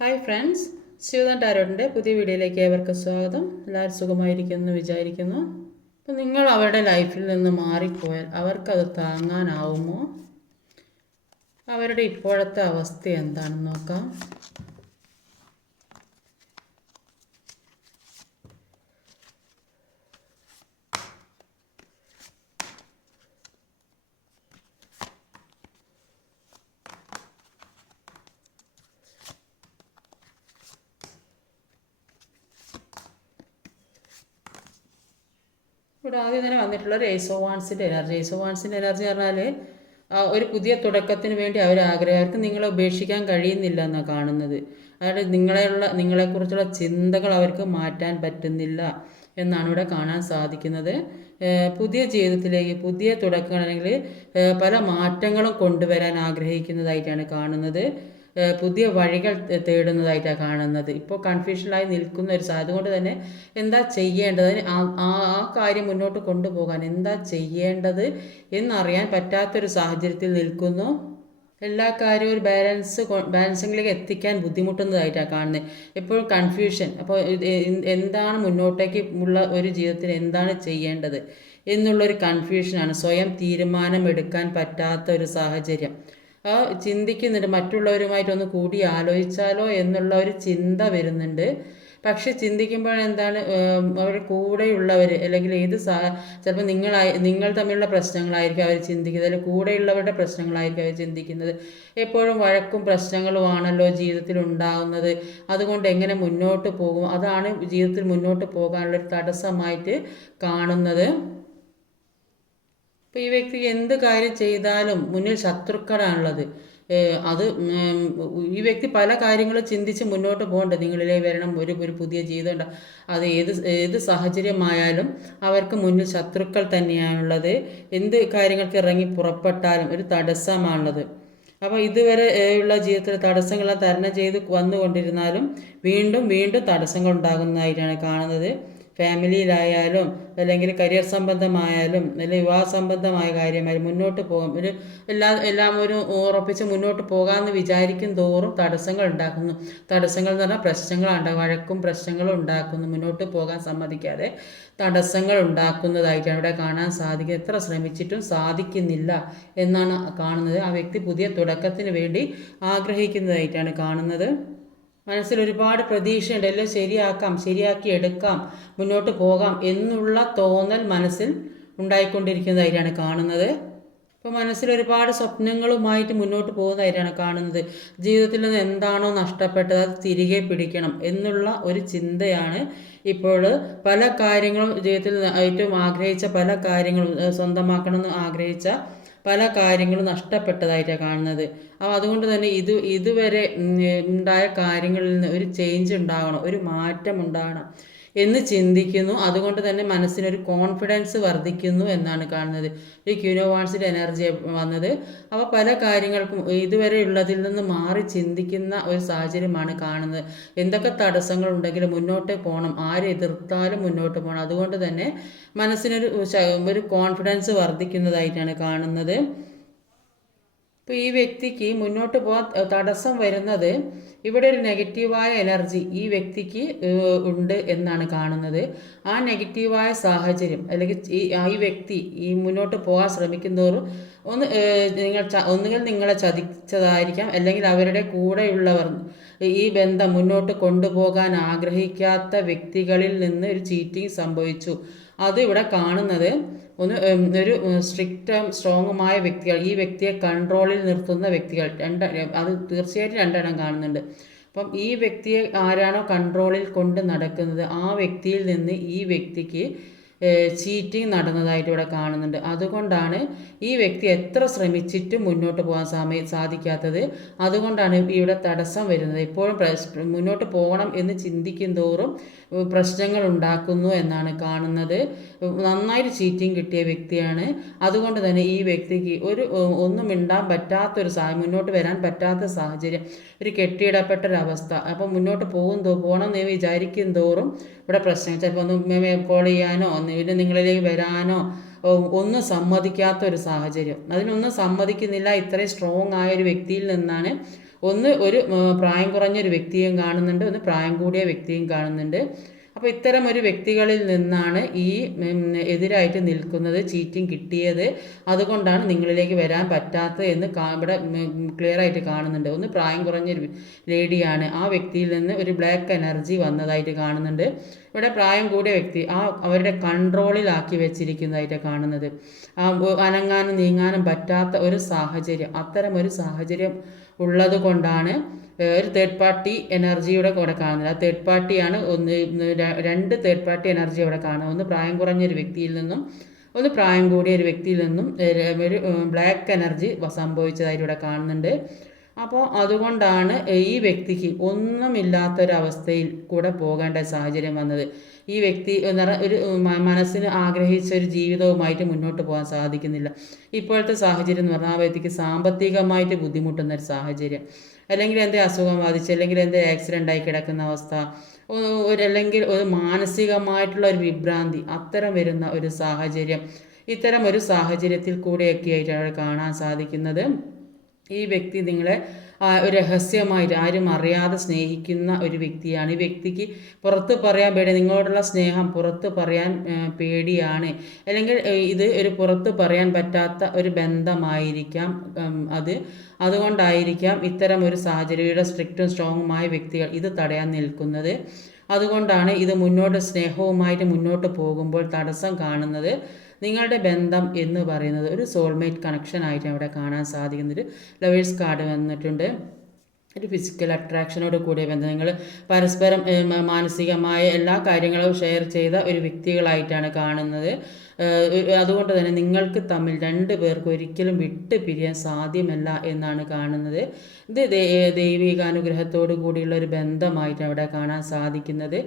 Hi friends Shivadan ടാരോട്ടിന്റെ പുതിയ വീഡിയോയിലേക്ക് ഏവർക്കും സ്വാഗതം. എല്ലാവരും സുഖമായിരിക്കുന്നു എന്ന് വിചാരിക്കുന്നു. അപ്പം നിങ്ങൾ അവരുടെ ലൈഫിൽ നിന്ന് മാറിപ്പോയാൽ അവർക്കത് താങ്ങാനാവുമോ? അവരുടെ ഇപ്പോഴത്തെ അവസ്ഥ എന്താണെന്ന് നോക്കാം. ആദ്യം തന്നെ വന്നിട്ടുള്ള റേസോവാൻസിന്റെ എനർജി റേസോവാൻസിന്റെ എനർജി പറഞ്ഞാൽ ഒരു പുതിയ തുടക്കത്തിന് വേണ്ടി അവർ ആഗ്രഹം. അവർക്ക് നിങ്ങളെ ഉപേക്ഷിക്കാൻ കഴിയുന്നില്ല എന്നാണ് കാണുന്നത്. അതായത് നിങ്ങളെയുള്ള നിങ്ങളെക്കുറിച്ചുള്ള ചിന്തകൾ അവർക്ക് മാറ്റാൻ പറ്റുന്നില്ല എന്നാണ് ഇവിടെ കാണാൻ സാധിക്കുന്നത്. പുതിയ ജീവിതത്തിലേക്ക് പുതിയ തുടക്കങ്ങൾ അല്ലെങ്കിൽ പല മാറ്റങ്ങളും കൊണ്ടുവരാൻ ആഗ്രഹിക്കുന്നതായിട്ടാണ് കാണുന്നത്. പുതിയ വഴികൾ തേടുന്നതായിട്ടാണ് കാണുന്നത്. ഇപ്പോൾ കൺഫ്യൂഷനായി നിൽക്കുന്ന ഒരു അതുകൊണ്ട് തന്നെ എന്താ ചെയ്യേണ്ടത്? ആ കാര്യം മുന്നോട്ട് കൊണ്ടുപോകാൻ എന്താ ചെയ്യേണ്ടത് എന്നറിയാൻ പറ്റാത്തൊരു സാഹചര്യത്തിൽ നിൽക്കുന്നു. എല്ലാ കാര്യവും ഒരു ബാലൻസ് ബാലൻസിങ്ങിലേക്ക് എത്തിക്കാൻ ബുദ്ധിമുട്ടുന്നതായിട്ടാണ് കാണുന്നത് എപ്പോഴും കൺഫ്യൂഷൻ അപ്പോൾ എന്താണ് മുന്നോട്ടേക്ക് ഉള്ള ഒരു ജീവിതത്തിൽ എന്താണ് ചെയ്യേണ്ടത്? എന്നുള്ളൊരു കൺഫ്യൂഷനാണ് സ്വയം തീരുമാനമെടുക്കാൻ പറ്റാത്ത ഒരു സാഹചര്യം. ചിന്തിക്കുന്നുണ്ട്. മറ്റുള്ളവരുമായിട്ടൊന്ന് കൂടി ആലോചിച്ചാലോ എന്നുള്ള ഒരു ചിന്ത വരുന്നുണ്ട്. പക്ഷെ ചിന്തിക്കുമ്പോൾ എന്താണ് അവരുടെ കൂടെയുള്ളവർ അല്ലെങ്കിൽ ഏത് സാ ചിലപ്പോൾ നിങ്ങളായി നിങ്ങൾ തമ്മിലുള്ള പ്രശ്നങ്ങളായിരിക്കും അവർ ചിന്തിക്കുന്നത്. അല്ലെങ്കിൽ കൂടെയുള്ളവരുടെ പ്രശ്നങ്ങളായിരിക്കും അവർ ചിന്തിക്കുന്നത്. എപ്പോഴും വഴക്കും പ്രശ്നങ്ങളുമാണല്ലോ ജീവിതത്തിൽ ഉണ്ടാകുന്നത് അതുകൊണ്ട് എങ്ങനെ മുന്നോട്ട് പോകും? അതാണ് ജീവിതത്തിൽ മുന്നോട്ട് പോകാനുള്ള ഒരു തടസ്സമായിട്ട് കാണുന്നത്. ഇപ്പോൾ ഈ വ്യക്തി എന്ത് കാര്യം ചെയ്താലും മുന്നിൽ ശത്രുക്കളാണുള്ളത്. അത് ഈ വ്യക്തി പല കാര്യങ്ങളും ചിന്തിച്ച് മുന്നോട്ട് പോകണ്ടേ. നിങ്ങളിലേ വരണം ഒരു ഒരു പുതിയ ജീവിതം ഉണ്ട് അത് ഏത് ഏത് സാഹചര്യമായാലും അവർക്ക് മുന്നിൽ ശത്രുക്കൾ തന്നെയാണുള്ളത്. എന്ത് കാര്യങ്ങൾക്ക് ഇറങ്ങി പുറപ്പെട്ടാലും ഒരു തടസ്സമാണുള്ളത്. അപ്പോൾ ഇതുവരെ ഉള്ള ജീവിതത്തിൽ തടസ്സങ്ങളെ തരണം ചെയ്ത് വന്നുകൊണ്ടിരുന്നാലും വീണ്ടും വീണ്ടും തടസ്സങ്ങൾ ഉണ്ടാകുന്നതായിട്ടാണ് കാണുന്നത്. ഫാമിലിയിലായാലും അല്ലെങ്കിൽ കരിയർ സംബന്ധമായാലും അല്ലെങ്കിൽ വിവാഹ സംബന്ധമായ കാര്യമായാലും മുന്നോട്ട് പോകാം. ഒരു എല്ലാ എല്ലാം ഒരു ഉറപ്പിച്ച് മുന്നോട്ട് പോകാമെന്ന് വിചാരിക്കും തോറും തടസ്സങ്ങൾ ഉണ്ടാക്കുന്നു. തടസ്സങ്ങൾ എന്ന് പറഞ്ഞാൽ പ്രശ്നങ്ങളുണ്ട് വഴക്കും പ്രശ്നങ്ങളും ഉണ്ടാക്കുന്നു. മുന്നോട്ട് പോകാൻ സമ്മതിക്കാതെ തടസ്സങ്ങൾ ഉണ്ടാക്കുന്നതായിട്ടാണ് ഇവിടെ കാണാൻ സാധിക്കുന്നത് എത്ര ശ്രമിച്ചിട്ടും സാധിക്കുന്നില്ല എന്നാണ് കാണുന്നത്. ആ വ്യക്തി പുതിയ തുടക്കത്തിന് വേണ്ടി ആഗ്രഹിക്കുന്നതായിട്ടാണ് കാണുന്നത്. മനസ്സിൽ ഒരുപാട് പ്രതീക്ഷയുണ്ട്. എല്ലാം ശരിയാക്കാം ശരിയാക്കി എടുക്കാം മുന്നോട്ട് പോകാം എന്നുള്ള തോന്നൽ മനസ്സിൽ ഉണ്ടായിക്കൊണ്ടിരിക്കുന്നതായിട്ടാണ് കാണുന്നത്. ഇപ്പോൾ മനസ്സിൽ ഒരുപാട് സ്വപ്നങ്ങളുമായിട്ട് മുന്നോട്ട് പോകുന്നതായിട്ടാണ് കാണുന്നത്. ജീവിതത്തിൽ നിന്ന് എന്താണോ നഷ്ടപ്പെട്ടത് അത് തിരികെ പിടിക്കണം എന്നുള്ള ഒരു ചിന്തയാണ് ഇപ്പോൾ പല കാര്യങ്ങളും ജീവിതത്തിൽ ഏറ്റവും ആഗ്രഹിച്ച പല കാര്യങ്ങളും സ്വന്തമാക്കണമെന്ന് ആഗ്രഹിച്ച പല കാര്യങ്ങളും നഷ്ടപ്പെട്ടതായിട്ടാണ് കാണുന്നത്. അപ്പോൾ അതുകൊണ്ട് തന്നെ ഇത് ഇതുവരെ ഉണ്ടായ കാര്യങ്ങളിൽ നിന്ന് ഒരു ചേഞ്ച് ഉണ്ടാകണം ഒരു മാറ്റം ഉണ്ടാകണം എന്ന് ചിന്തിക്കുന്നു. അതുകൊണ്ട് തന്നെ മനസ്സിനൊരു കോൺഫിഡൻസ് വർദ്ധിക്കുന്നു എന്നാണ് കാണുന്നത്. ഈ ക്യൂനോവാൺസിന്റെ എനർജി വന്നത്. അപ്പോൾ പല കാര്യങ്ങൾക്കും ഇതുവരെ ഉള്ളതിൽ നിന്ന് മാറി ചിന്തിക്കുന്ന ഒരു സാഹചര്യമാണ് കാണുന്നത്. എന്തൊക്കെ തടസ്സങ്ങൾ ഉണ്ടെങ്കിലും മുന്നോട്ട് പോകണം ആരെ എതിർത്താലും മുന്നോട്ട് പോകണം അതുകൊണ്ട് തന്നെ മനസ്സിനൊരു ഒരു കോൺഫിഡൻസ് വർദ്ധിക്കുന്നതായിട്ടാണ് കാണുന്നത്. ഇപ്പോൾ ഈ വ്യക്തിക്ക് മുന്നോട്ട് പോകാൻ തടസ്സം വരുന്നത് ഇവിടെ ഒരു നെഗറ്റീവായ എനർജി ഈ വ്യക്തിക്ക് ഉണ്ട് എന്നാണ് കാണുന്നത്. ആ നെഗറ്റീവായ സാഹചര്യം അല്ലെങ്കിൽ ഈ ഈ വ്യക്തി ഈ മുന്നോട്ട് പോകാൻ ശ്രമിക്കുന്നതോറും ഒന്ന് നിങ്ങൾ ഒന്നുകിൽ നിങ്ങളെ ചതിച്ചതായിരിക്കാം. അല്ലെങ്കിൽ അവരുടെ കൂടെയുള്ളവർ ഈ ബന്ധം മുന്നോട്ട് കൊണ്ടുപോകാൻ ആഗ്രഹിക്കാത്ത വ്യക്തികളിൽ നിന്ന് ഒരു ചീറ്റിംഗ് സംഭവിച്ചു. അത് ഇവിടെ കാണുന്നത് ഒന്ന് ഒരു സ്ട്രിക്റ്റും സ്ട്രോങ്ങുമായ വ്യക്തികൾ. ഈ വ്യക്തിയെ കൺട്രോളിൽ നിർത്തുന്ന വ്യക്തികൾ. രണ്ട് അത് തീർച്ചയായിട്ടും രണ്ടെണ്ണം കാണുന്നുണ്ട്. അപ്പം ഈ വ്യക്തിയെ ആരാണോ കൺട്രോളിൽ കൊണ്ട് നടക്കുന്നത് ആ വ്യക്തിയിൽ നിന്ന് ഈ വ്യക്തിക്ക് ചീറ്റിംഗ് നടന്നതായിട്ട് ഇവിടെ കാണുന്നുണ്ട്. അതുകൊണ്ടാണ് ഈ വ്യക്തി എത്ര ശ്രമിച്ചിട്ടും മുന്നോട്ട് പോകാൻ സമയ സാധിക്കാത്തത്. അതുകൊണ്ടാണ് ഇവിടെ തടസ്സം വരുന്നത്. ഇപ്പോഴും മുന്നോട്ട് പോകണം എന്ന് ചിന്തിക്കും തോറും പ്രശ്നങ്ങൾ ഉണ്ടാക്കുന്നു എന്നാണ് കാണുന്നത്. നന്നായിട്ട് ചീറ്റിംഗ് കിട്ടിയ വ്യക്തിയാണ്. അതുകൊണ്ട് തന്നെ ഈ വ്യക്തിക്ക് ഒരു ഒന്നും മിണ്ടാൻ പറ്റാത്തൊരു സാഹചര്യം മുന്നോട്ട് വരാൻ പറ്റാത്ത സാഹചര്യം ഒരു കെട്ടിയിടപ്പെട്ട ഒരു അവസ്ഥ അപ്പം മുന്നോട്ട് പോകും പോകണം എന്ന് വിചാരിക്കും തോറും ഇവിടെ പ്രശ്നം ചിലപ്പോൾ ഒന്ന് കോൾ ചെയ്യാനോ പിന്നെ നിങ്ങളിലേക്ക് വരാനോ ഒന്നും സമ്മതിക്കാത്ത ഒരു സാഹചര്യം. അതിനൊന്നും സമ്മതിക്കുന്നില്ല. ഇത്രയും സ്ട്രോങ് ആയ ഒരു വ്യക്തിയിൽ നിന്നാണ് ഒന്ന് ഒരു പ്രായം കുറഞ്ഞ ഒരു വ്യക്തിയും കാണുന്നുണ്ട്. ഒന്ന് പ്രായം കൂടിയ വ്യക്തിയും കാണുന്നുണ്ട്. അപ്പോൾ ഇത്തരം ഒരു വ്യക്തികളിൽ നിന്നാണ് ഈ എതിരായിട്ട് നിൽക്കുന്നത് ചീറ്റിംഗ് കിട്ടിയത്. അതുകൊണ്ടാണ് നിങ്ങളിലേക്ക് വരാൻ പറ്റാത്തത് എന്ന് ഇവിടെ ക്ലിയർ ആയിട്ട് കാണുന്നുണ്ട്. ഒന്ന് പ്രായം കുറഞ്ഞൊരു ലേഡിയാണ്. ആ വ്യക്തിയിൽ നിന്ന് ഒരു ബ്ലാക്ക് എനർജി വന്നതായിട്ട് കാണുന്നുണ്ട്. ഇവിടെ പ്രായം കൂടിയ വ്യക്തി ആ അവരുടെ കൺട്രോളിലാക്കി വെച്ചിരിക്കുന്നതായിട്ട് കാണുന്നത്. അനങ്ങാനും നീങ്ങാനും പറ്റാത്ത ഒരു സാഹചര്യം അത്തരം ഒരു സാഹചര്യം ഉള്ളത് കൊണ്ടാണ് ഒരു തേർഡ് പാർട്ടി എനർജിയുടെ കൂടെ കാണുന്നത്. ആ തേർഡ് പാർട്ടിയാണ് ഒന്ന് രണ്ട് തേർഡ് പാർട്ടി എനർജി അവിടെ കാണുന്നത്. ഒന്ന് പ്രായം കുറഞ്ഞ ഒരു വ്യക്തിയിൽ നിന്നും ഒന്ന് പ്രായം കൂടിയ ഒരു വ്യക്തിയിൽ നിന്നും ഒരു ബ്ലാക്ക് എനർജി സംഭവിച്ചതായിട്ട് ഇവിടെ കാണുന്നുണ്ട്. അപ്പോൾ അതുകൊണ്ടാണ് ഈ വ്യക്തിക്ക് ഒന്നുമില്ലാത്തൊരവസ്ഥയിൽ കൂടെ പോകേണ്ട സാഹചര്യം വന്നത്. ഈ വ്യക്തി എന്ന് പറഞ്ഞാൽ ഒരു മനസ്സിന് ആഗ്രഹിച്ച ഒരു ജീവിതവുമായിട്ട് മുന്നോട്ട് പോകാൻ സാധിക്കുന്നില്ല. ഇപ്പോഴത്തെ സാഹചര്യം എന്ന് പറഞ്ഞാൽ ആ വ്യക്തിക്ക് സാമ്പത്തികമായിട്ട് ബുദ്ധിമുട്ടുന്ന ഒരു സാഹചര്യം. അല്ലെങ്കിൽ എന്തേ അസുഖം ബാധിച്ച് അല്ലെങ്കിൽ എന്തേ ആക്സിഡന്റ് ആയി കിടക്കുന്ന അവസ്ഥ അല്ലെങ്കിൽ ഒരു മാനസികമായിട്ടുള്ള ഒരു വിഭ്രാന്തി അത്തരം വരുന്ന ഒരു സാഹചര്യം. ഇത്തരം ഒരു സാഹചര്യത്തിൽ കൂടെയൊക്കെ ആയിട്ട് കാണാൻ സാധിക്കുന്നത്. ഈ വ്യക്തി നിങ്ങളെ രഹസ്യമായിട്ട് ആരും അറിയാതെ സ്നേഹിക്കുന്ന ഒരു വ്യക്തിയാണ്. ഈ വ്യക്തിക്ക് പുറത്ത് പറയാൻ പേടി നിങ്ങളോടുള്ള സ്നേഹം പുറത്ത് പറയാൻ പേടിയാണ്. അല്ലെങ്കിൽ ഇത് ഒരു പുറത്ത് പറയാൻ പറ്റാത്ത ഒരു ബന്ധമായിരിക്കാം അത്. അതുകൊണ്ടായിരിക്കാം ഇത്തരം ഒരു സാഹചര്യയുടെ സ്ട്രിക്റ്റും സ്ട്രോങ്ങുമായ വ്യക്തികൾ ഇത് തടയാൻ നിൽക്കുന്നത്. അതുകൊണ്ടാണ് ഇത് മുന്നോട്ട് സ്നേഹവുമായിട്ട് മുന്നോട്ട് പോകുമ്പോൾ തടസ്സം കാണുന്നത്. നിങ്ങളുടെ ബന്ധം എന്ന് പറയുന്നത് ഒരു സോൾമേറ്റ് കണക്ഷൻ ആയിട്ട് അവിടെ കാണാൻ സാധിക്കുന്നൊരു ലവേഴ്സ് കാർഡ് വന്നിട്ടുണ്ട്. ഒരു ഫിസിക്കൽ അട്രാക്ഷനോട് കൂടിയ ബന്ധം. നിങ്ങൾ പരസ്പരം മാനസികമായ എല്ലാ കാര്യങ്ങളും ഷെയർ ചെയ്ത ഒരു വ്യക്തികളായിട്ടാണ് കാണുന്നത്. അതുകൊണ്ട് തന്നെ നിങ്ങൾക്ക് തമ്മിൽ രണ്ട് പേർക്ക് ഒരിക്കലും വിട്ട് പിരിയാൻ സാധ്യമല്ല എന്നാണ് കാണുന്നത്. ഇത് ദൈവികാനുഗ്രഹത്തോടു കൂടിയുള്ള ഒരു ബന്ധമായിട്ട് അവിടെ കാണാൻ സാധിക്കുന്നത്.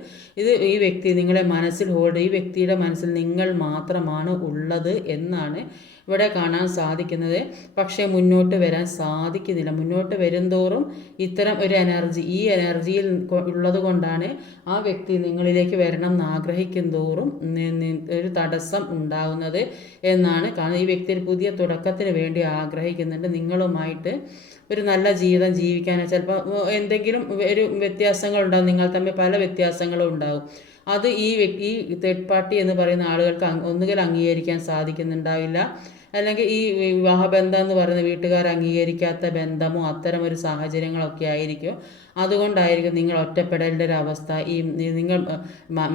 ഇത് ഈ വ്യക്തി നിങ്ങളെ മനസ്സിൽ ഹോൾഡ് ഈ വ്യക്തിയുടെ മനസ്സിൽ നിങ്ങൾ മാത്രമാണ് ഉള്ളത് എന്നാണ് ഇവിടെ കാണാൻ സാധിക്കുന്നത്. പക്ഷേ മുന്നോട്ട് വരാൻ സാധിക്കുന്നില്ല. മുന്നോട്ട് വരുംതോറും ഇത്തരം ഒരു എനർജി ഈ എനർജിയിൽ ഉള്ളത് കൊണ്ടാണ് ആ വ്യക്തി നിങ്ങളിലേക്ക് വരണം എന്ന് ആഗ്രഹിക്കും തോറും ഒരു തടസ്സം ഉണ്ടാകുന്നത് എന്നാണ്. കാരണം ഈ വ്യക്തി ഒരു പുതിയ തുടക്കത്തിന് വേണ്ടി ആഗ്രഹിക്കുന്നുണ്ട്. നിങ്ങളുമായിട്ട് ഒരു നല്ല ജീവിതം ജീവിക്കാൻ. ചിലപ്പോൾ എന്തെങ്കിലും ഒരു വ്യത്യാസങ്ങൾ ഉണ്ടാകും നിങ്ങൾ തമ്മിൽ പല വ്യത്യാസങ്ങളും ഉണ്ടാകും അത് ഈ വ്യക്തി ഈ തേർഡ് പാർട്ടി എന്ന് പറയുന്ന ആളുകൾക്ക് ഒന്നുകിൽ അംഗീകരിക്കാൻ സാധിക്കുന്നുണ്ടാവില്ല. അല്ലെങ്കിൽ ഈ വിവാഹബന്ധം എന്ന് പറയുന്ന വീട്ടുകാർ അംഗീകരിക്കാത്ത ബന്ധമോ അത്തരം ഒരു സാഹചര്യങ്ങളൊക്കെ ആയിരിക്കും. അതുകൊണ്ടായിരിക്കും നിങ്ങൾ ഒറ്റപ്പെടലിന്റെ ഒരു അവസ്ഥ ഈ നിങ്ങൾ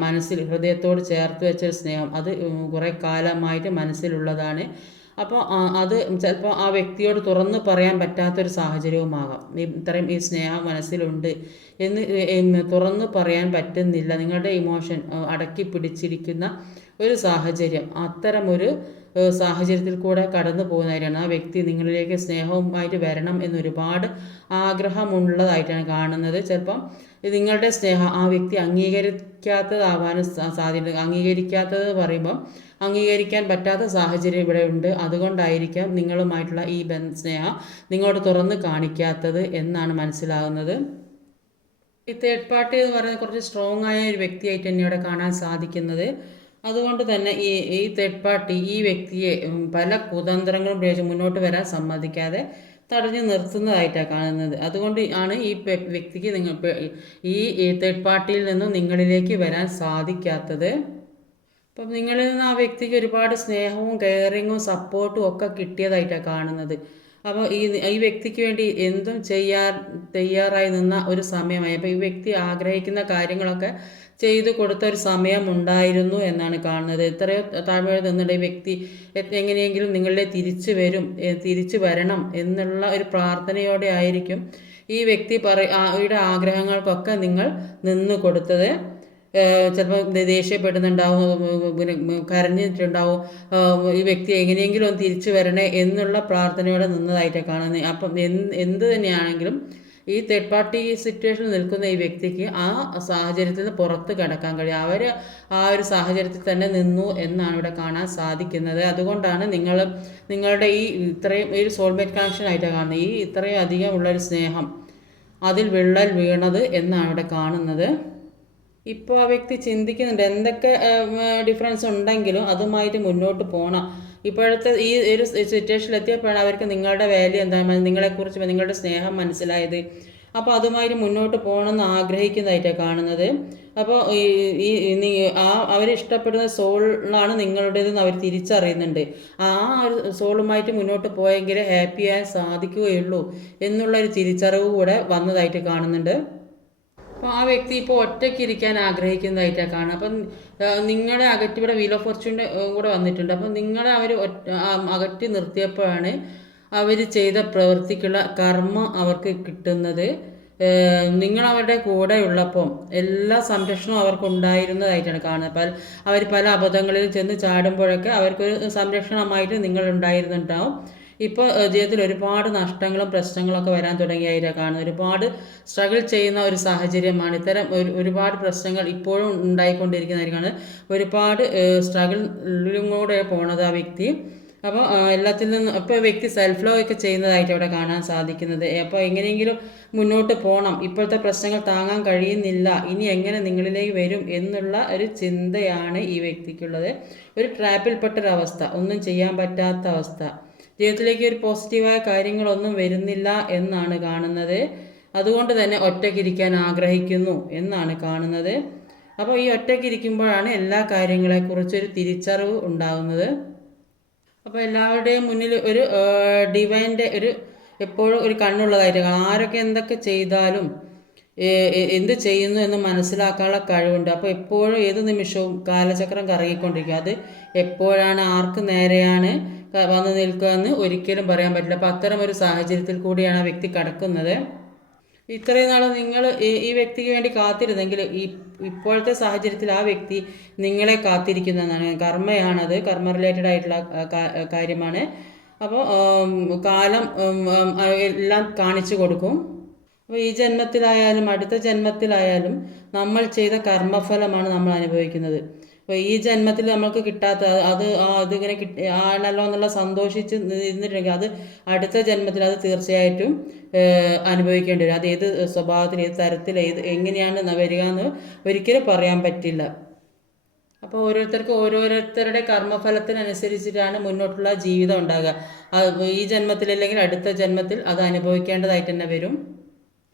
മനസ്സിൽ ഹൃദയത്തോട് ചേർത്ത് വെച്ച സ്നേഹം അത് കുറേ കാലമായിട്ട് മനസ്സിലുള്ളതാണ്. അപ്പോൾ അത് ചിലപ്പോൾ ആ വ്യക്തിയോട് തുറന്നു പറയാൻ പറ്റാത്തൊരു സാഹചര്യവുമാകാം. ഇത്രയും ഈ സ്നേഹം മനസ്സിലുണ്ട് എന്ന് തുറന്നു പറയാൻ പറ്റുന്നില്ല. നിങ്ങളുടെ ഇമോഷൻ അടക്കി പിടിച്ചിരിക്കുന്ന ഒരു സാഹചര്യം അത്തരമൊരു സാഹചര്യത്തിൽ കൂടെ കടന്നു പോകുന്നതായിട്ടാണ് ആ വ്യക്തി നിങ്ങളിലേക്ക് സ്നേഹവുമായിട്ട് വരണം എന്നൊരുപാട് ആഗ്രഹമുള്ളതായിട്ടാണ് കാണുന്നത്. ചിലപ്പം നിങ്ങളുടെ സ്നേഹം ആ വ്യക്തി അംഗീകരിക്കാത്തതാവാനും സാധ്യത അംഗീകരിക്കാത്തത് പറയുമ്പം അംഗീകരിക്കാൻ പറ്റാത്ത സാഹചര്യം ഇവിടെ ഉണ്ട്. അതുകൊണ്ടായിരിക്കാം നിങ്ങളുമായിട്ടുള്ള ഈ സ്നേഹം നിങ്ങളോട് തുറന്ന് കാണിക്കാത്തത് എന്നാണ് മനസ്സിലാകുന്നത്. ഈ തേർഡ് പാർട്ടി എന്ന് പറയുന്നത് കുറച്ച് സ്ട്രോങ് ആയ ഒരു വ്യക്തിയായിട്ട് തന്നെ ഇവിടെ കാണാൻ സാധിക്കുന്നത്. അതുകൊണ്ട് തന്നെ ഈ ഈ തേർഡ് പാർട്ടി ഈ വ്യക്തിയെ പല കുതന്ത്രങ്ങളും പ്രയോഗിച്ച് മുന്നോട്ട് വരാൻ സമ്മതിക്കാതെ തടഞ്ഞു നിർത്തുന്നതായിട്ടാണ് കാണുന്നത്. അതുകൊണ്ട് ആണ് ഈ വ്യക്തിക്ക് നിങ്ങൾ ഈ തേർഡ് പാർട്ടിയിൽ നിന്നും നിങ്ങളിലേക്ക് വരാൻ സാധിക്കാത്തത്. അപ്പം നിങ്ങളിൽ നിന്ന് ആ വ്യക്തിക്ക് ഒരുപാട് സ്നേഹവും കെയറിങ്ങും സപ്പോർട്ടും ഒക്കെ കിട്ടിയതായിട്ടാണ് കാണുന്നത്. അപ്പോൾ ഈ ഈ വ്യക്തിക്ക് വേണ്ടി എന്തും ചെയ്യാൻ തയ്യാറായി നിന്ന ഒരു സമയമായി. അപ്പോൾ ഈ വ്യക്തി ആഗ്രഹിക്കുന്ന കാര്യങ്ങളൊക്കെ ചെയ്തു കൊടുത്ത ഒരു സമയം ഉണ്ടായിരുന്നു എന്നാണ് കാണുന്നത്. എത്രയോ താഴ്മ നിന്നുള്ള വ്യക്തി എങ്ങനെയെങ്കിലും നിങ്ങളെ തിരിച്ചു വരും തിരിച്ചു വരണം എന്നുള്ള ഒരു പ്രാർത്ഥനയോടെ ആയിരിക്കും ഈ വ്യക്തി പറ ആയുടെ ആഗ്രഹങ്ങൾക്കൊക്കെ നിങ്ങൾ നിന്ന് കൊടുത്തത്. ചിലപ്പോൾ ദേഷ്യപ്പെടുന്നുണ്ടാവും പിന്നെ കരഞ്ഞിട്ടുണ്ടാവും ഈ വ്യക്തി എങ്ങനെയെങ്കിലും ഒന്ന് തിരിച്ചു വരണേ എന്നുള്ള പ്രാർത്ഥനയോടെ നിന്നതായിട്ടാണ് കാണുന്നത്. അപ്പം എന്ത് തന്നെയാണെങ്കിലും ഈ തേർഡ് പാർട്ടി സിറ്റുവേഷനിൽ നിൽക്കുന്ന ഈ വ്യക്തിക്ക് ആ സാഹചര്യത്തിൽ നിന്ന് പുറത്ത് കിടക്കാൻ കഴിയും. അവർ ആ ഒരു സാഹചര്യത്തിൽ തന്നെ നിന്നു എന്നാണ് ഇവിടെ കാണാൻ സാധിക്കുന്നത്. അതുകൊണ്ടാണ് നിങ്ങൾ നിങ്ങളുടെ ഈ ഇത്രയും ഒരു സോൾമേറ്റ് കണക്ഷൻ ആയിട്ടാണ് കാണുന്നത്. ഈ ഇത്രയും അധികം ഉള്ളൊരു സ്നേഹം അതിൽ വിള്ളൽ വീണത് എന്നാണ് ഇവിടെ കാണുന്നത്. ഇപ്പോൾ ആ വ്യക്തി ചിന്തിക്കുന്നുണ്ട് എന്തൊക്കെ ഡിഫറൻസ് ഉണ്ടെങ്കിലും അതുമായിട്ട് മുന്നോട്ട് പോകണം ഇപ്പോഴത്തെ ഈ ഒരു സിറ്റുവേഷനിൽ എത്തിയപ്പോഴാണ് അവർക്ക് നിങ്ങളുടെ വാല്യൂ എന്താ? നിങ്ങളെക്കുറിച്ച് നിങ്ങളുടെ സ്നേഹം മനസ്സിലായത്. അപ്പോൾ അതുമായി മുന്നോട്ട് പോകണമെന്ന് ആഗ്രഹിക്കുന്നതായിട്ടാണ് കാണുന്നത്. അപ്പോൾ ഈ ഈ ആ അവരിഷ്ടപ്പെടുന്ന സോളാണ് നിങ്ങളുടേതെന്ന് അവർ തിരിച്ചറിയുന്നുണ്ട്. ആ ഒരു സോളുമായിട്ട് മുന്നോട്ട് പോയെങ്കിൽ ഹാപ്പി ആകാൻ സാധിക്കുകയുള്ളൂ എന്നുള്ളൊരു തിരിച്ചറിവ് കൂടെ വന്നതായിട്ട് കാണുന്നുണ്ട്. അപ്പോൾ ആ വ്യക്തി ഇപ്പോൾ ഒറ്റയ്ക്ക് ഇരിക്കാൻ ആഗ്രഹിക്കുന്നതായിട്ടാണ് കാണുന്നത്. അപ്പം നിങ്ങളെ അകറ്റി ഇവിടെ വീൽ ഓഫ് ഫോർച്യൂണിന്റെ കൂടെ വന്നിട്ടുണ്ട്. അപ്പം നിങ്ങളെ അവർ അകറ്റി നിർത്തിയപ്പോഴാണ് അവർ ചെയ്ത പ്രവൃത്തിക്കുള്ള കർമ്മം അവർക്ക് കിട്ടുന്നത്. നിങ്ങൾ അവരുടെ കൂടെ ഉള്ളപ്പം എല്ലാ സംരക്ഷണവും അവർക്ക് ഉണ്ടായിരുന്നതായിട്ടാണ് കാണുന്നത്. പല അവർ പല അബദ്ധങ്ങളിൽ ചെന്ന് ചാടുമ്പോഴൊക്കെ അവർക്കൊരു സംരക്ഷണമായിട്ട് നിങ്ങൾ ഉണ്ടായിരുന്നുണ്ടാവും ഇപ്പോൾ ജീവിതത്തിൽ ഒരുപാട് നഷ്ടങ്ങളും പ്രശ്നങ്ങളൊക്കെ വരാൻ തുടങ്ങിയായിട്ടാണ് കാണുന്നത്. ഒരുപാട് സ്ട്രഗിൾ ചെയ്യുന്ന ഒരു സാഹചര്യമാണ്. ഇത്തരം ഒരു ഒരുപാട് പ്രശ്നങ്ങൾ ഇപ്പോഴും ഉണ്ടായിക്കൊണ്ടിരിക്കുന്നതായിരിക്കാണ്. ഒരുപാട് സ്ട്രഗിളിലും കൂടെ പോണത് ആ വ്യക്തി. അപ്പോൾ എല്ലാത്തിൽ നിന്നും അപ്പോൾ വ്യക്തി സെൽഫ് ലോ ഒക്കെ ചെയ്യുന്നതായിട്ട് അവിടെ കാണാൻ സാധിക്കുന്നത്. അപ്പോൾ എങ്ങനെയെങ്കിലും മുന്നോട്ട് പോകണം ഇപ്പോഴത്തെ പ്രശ്നങ്ങൾ താങ്ങാൻ കഴിയുന്നില്ല. ഇനി എങ്ങനെ നിങ്ങളിലേക്ക് വരും എന്നുള്ള ഒരു ചിന്തയാണ് ഈ വ്യക്തിക്കുള്ളത്. ഒരു ട്രാപ്പിൽപ്പെട്ടൊരവസ്ഥ ഒന്നും ചെയ്യാൻ പറ്റാത്ത അവസ്ഥ. ജീവിതത്തിലേക്ക് ഒരു പോസിറ്റീവായ കാര്യങ്ങളൊന്നും വരുന്നില്ല എന്നാണ് കാണുന്നത്. അതുകൊണ്ട് തന്നെ ഒറ്റയ്ക്കിരിക്കാൻ ആഗ്രഹിക്കുന്നു എന്നാണ് കാണുന്നത്. അപ്പോൾ ഈ ഒറ്റയ്ക്കിരിക്കുമ്പോഴാണ് എല്ലാ കാര്യങ്ങളെക്കുറിച്ചൊരു തിരിച്ചറിവ് ഉണ്ടാകുന്നത് അപ്പോൾ എല്ലാവരുടെയും മുന്നിൽ ഒരു ഡിവൈന്റെ ഒരു എപ്പോഴും ഒരു കണ്ണുള്ളതായിരിക്കും ആരൊക്കെ എന്തൊക്കെ ചെയ്താലും എന്ത് ചെയ്യുന്നു എന്ന് മനസ്സിലാക്കാനുള്ള കഴിവുണ്ട്. അപ്പോൾ എപ്പോഴും ഏത് നിമിഷവും കാലചക്രം കറങ്ങിക്കൊണ്ടിരിക്കുക. അത് എപ്പോഴാണ് ആർക്ക് നേരെയാണ് വന്ന് നിൽക്കുക എന്ന് ഒരിക്കലും പറയാൻ പറ്റില്ല. അപ്പോൾ അത്തരം ഒരു സാഹചര്യത്തിൽ കൂടിയാണ് ആ വ്യക്തി കടക്കുന്നത്. ഇത്രയും നാൾ നിങ്ങൾ ഈ വ്യക്തിക്ക് വേണ്ടി കാത്തിരുന്നെങ്കിൽ ഈ ഇപ്പോഴത്തെ സാഹചര്യത്തിൽ ആ വ്യക്തി നിങ്ങളെ കാത്തിരിക്കുന്നതാണ്. കർമ്മയാണത്. കർമ്മ റിലേറ്റഡ് ആയിട്ടുള്ള കാര്യമാണ്. അപ്പോൾ കാലം എല്ലാം കാണിച്ചു കൊടുക്കും. അപ്പോൾ ഈ ജന്മത്തിലായാലും അടുത്ത ജന്മത്തിലായാലും നമ്മൾ ചെയ്ത കർമ്മഫലമാണ് നമ്മൾ അനുഭവിക്കുന്നത്. അപ്പോൾ ഈ ജന്മത്തിൽ നമുക്ക് കിട്ടാത്ത അത് അതിങ്ങനെ കിട്ടി ആണല്ലോ എന്നുള്ള സന്തോഷിച്ച് നിന്നിട്ടുണ്ടെങ്കിൽ അത് അടുത്ത ജന്മത്തിൽ അത് തീർച്ചയായിട്ടും അനുഭവിക്കേണ്ടി വരും. അത് ഏത് സ്വഭാവത്തിൽ ഏത് തരത്തിൽ ഏത് എങ്ങനെയാണ് വരിക എന്ന് ഒരിക്കലും പറയാൻ പറ്റില്ല. അപ്പോൾ ഓരോരുത്തർക്ക് ഓരോരുത്തരുടെ കർമ്മഫലത്തിനനുസരിച്ചിട്ടാണ് മുന്നോട്ടുള്ള ജീവിതം ഉണ്ടാകുക. ഈ ജന്മത്തിലല്ലെങ്കിൽ അടുത്ത ജന്മത്തിൽ അത് അനുഭവിക്കേണ്ടതായിട്ട് തന്നെ വരും.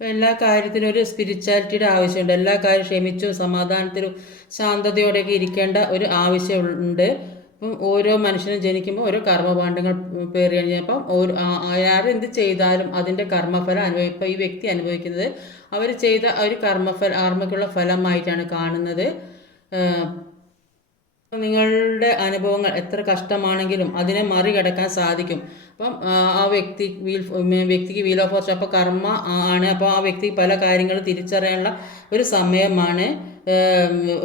എല്ലാ കാര്യത്തിനും ഒരു സ്പിരിച്വാലിറ്റിയുടെ ആവശ്യമുണ്ട്. എല്ലാ കാര്യം ക്ഷമിച്ചും സമാധാനത്തിലും ശാന്തതയോടെയൊക്കെ ഇരിക്കേണ്ട ഒരു ആവശ്യമുണ്ട്. അപ്പം ഓരോ മനുഷ്യനും ജനിക്കുമ്പോൾ ഓരോ കർമ്മപാണ്ഡങ്ങൾ പേറി കഴിഞ്ഞപ്പം ഓരോ ആരെന്ത് ചെയ്താലും അതിന്റെ കർമ്മഫലം അനുഭവി ഈ വ്യക്തി അനുഭവിക്കുന്നത് അവർ ചെയ്ത ഒരു കർമ്മഫല ആർമ്മയ്ക്കുള്ള ഫലമായിട്ടാണ് കാണുന്നത്. നിങ്ങളുടെ അനുഭവങ്ങൾ എത്ര കഷ്ടമാണെങ്കിലും അതിനെ മറികടക്കാൻ സാധിക്കും. അപ്പം ആ വ്യക്തി വീൽ വ്യക്തിക്ക് വീൽ ഓഫ് ഫോർച്ച് അപ്പോൾ കർമ്മ ആണ്. അപ്പോൾ ആ വ്യക്തി പല കാര്യങ്ങളും തിരിച്ചറിയാനുള്ള ഒരു സമയമാണ്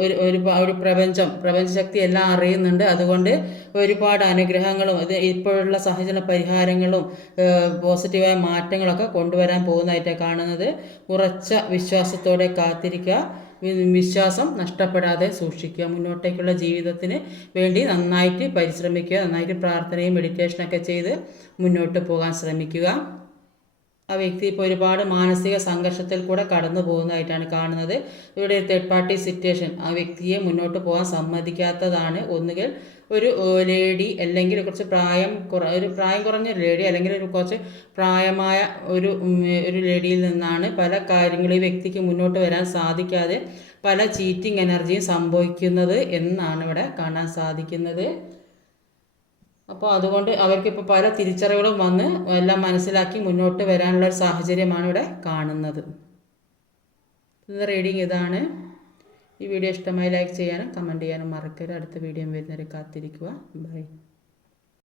ഒരു ഒരു ഒരു പ്രപഞ്ചം. പ്രപഞ്ചശക്തി എല്ലാം അറിയുന്നുണ്ട്. അതുകൊണ്ട് ഒരുപാട് അനുഗ്രഹങ്ങളും ഇത് ഇപ്പോഴുള്ള സാഹചര്യ പരിഹാരങ്ങളും പോസിറ്റീവായ മാറ്റങ്ങളൊക്കെ കൊണ്ടുവരാൻ പോകുന്നതായിട്ടാണ് കാണുന്നത്. ഉറച്ച വിശ്വാസത്തോടെ കാത്തിരിക്കുക. വിശ്വാസം നഷ്ടപ്പെടാതെ സൂക്ഷിക്കുക. മുന്നോട്ടേക്കുള്ള ജീവിതത്തിന് വേണ്ടി നന്നായിട്ട് പരിശ്രമിക്കുക. നന്നായിട്ട് പ്രാർത്ഥനയും മെഡിറ്റേഷനൊക്കെ ചെയ്ത് മുന്നോട്ട് പോകാൻ ശ്രമിക്കുക. ആ വ്യക്തി ഇപ്പോൾ ഒരുപാട് മാനസിക സംഘർഷത്തിൽ കൂടെ കടന്നു പോകുന്നതായിട്ടാണ് കാണുന്നത്. ഇവിടെ തേർഡ് പാർട്ടി സിറ്റുവേഷൻ ആ വ്യക്തിയെ മുന്നോട്ട് പോകാൻ സമ്മതിക്കാത്തതാണ് ഒന്നുകിൽ ഒരു ലേഡി അല്ലെങ്കിൽ കുറച്ച് പ്രായം കുറ ഒരു പ്രായം കുറഞ്ഞ ഒരു ലേഡി അല്ലെങ്കിൽ ഒരു കുറച്ച് പ്രായമായ ഒരു ഒരു ലേഡിയിൽ നിന്നാണ് പല കാര്യങ്ങളും ഈ വ്യക്തിക്ക് മുന്നോട്ട് വരാൻ സാധിക്കാതെ പല ചീറ്റിംഗ് എനർജിയും സംഭവിക്കുന്നത് എന്നാണ് ഇവിടെ കാണാൻ സാധിക്കുന്നത്. അപ്പോൾ അതുകൊണ്ട് അവർക്കിപ്പോൾ പല തിരിച്ചറിവുകളും വന്ന് എല്ലാം മനസ്സിലാക്കി മുന്നോട്ട് വരാനുള്ള ഒരു സാഹചര്യമാണ് ഇവിടെ കാണുന്നത്. റീഡിങ് ഇതാണ്. ഈ വീഡിയോ ഇഷ്ടമായി ലൈക്ക് ചെയ്യാനും കമന്റ് ചെയ്യാനും മറക്കരുത്. അടുത്ത വീഡിയോ വരുന്നവരെ കാത്തിരിക്കുക. ബൈ